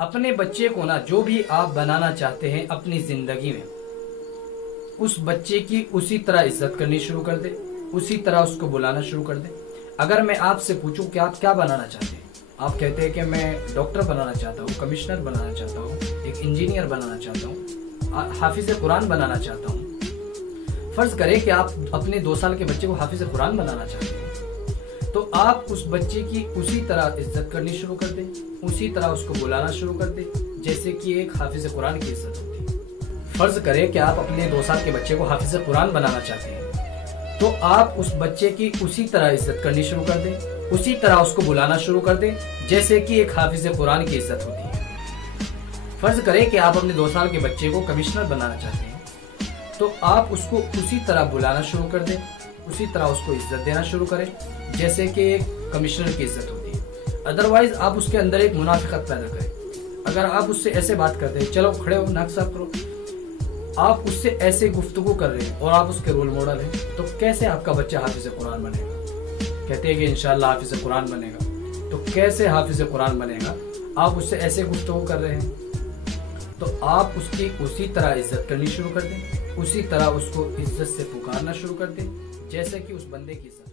اپنے بچے کو نا جو بھی آپ بنانا چاہتے ہیں اپنی زندگی میں، اس بچے کی اسی طرح عزت کرنی شروع کر دے، اسی طرح اس کو بلانا شروع کر دے۔ اگر میں آپ سے پوچھوں کہ آپ کیا بنانا چاہتے ہیں، آپ کہتے ہیں کہ میں ڈاکٹر بنانا چاہتا ہوں، کمشنر بنانا چاہتا ہوں، ایک انجینئر بنانا چاہتا ہوں، حافظ قرآن بنانا چاہتا ہوں۔ فرض کریں کہ آپ اپنے 2 سال کے بچے کو حافظ قرآن بنانا چاہتے ہیں، تو آپ اس بچے کی اسی طرح عزت کرنی شروع کر دیں، اسی طرح اس کو بلانا شروع کر دیں جیسے کہ ایک حافظ قرآن کی عزت ہوتی ہے۔ فرض کریں کہ آپ اپنے 2 سال کے بچے کو حافظ قرآن بنانا چاہتے ہیں، تو آپ اس بچے کی اسی طرح عزت کرنی شروع کر دیں، اسی طرح اس کو بلانا شروع کر دیں جیسے کہ ایک حافظ قرآن کی عزت ہوتی ہے۔ فرض کریں کہ آپ اپنے 2 سال کے بچے کو کمشنر بنانا چاہتے ہیں، تو آپ اس کو اسی طرح بلانا شروع کر دیں، اسی طرح اس کو عزت دینا شروع کریں جیسے کہ ایک کمشنر کی عزت ہوتی ہے۔ ادروائز آپ اس کے اندر ایک منافقت پیدا کریں۔ اگر آپ اس سے ایسے بات کرتے ہیں، چلو کھڑے ہو، ناک صاف کرو، آپ اس سے ایسے گفتگو کر رہے ہیں اور آپ اس کے رول ماڈل ہیں، تو کیسے آپ کا بچہ حافظ قرآن بنے گا؟ کہتے ہیں کہ انشاءاللہ حافظ قرآن بنے گا، تو کیسے حافظ قرآن بنے گا؟ آپ اس سے ایسے گفتگو کر رہے ہیں۔ تو آپ اس کی اسی طرح عزت کرنی شروع کر دیں، اسی طرح اس کو عزت سے پکارنا شروع کر دیں جیسے کہ اس بندے کی عزت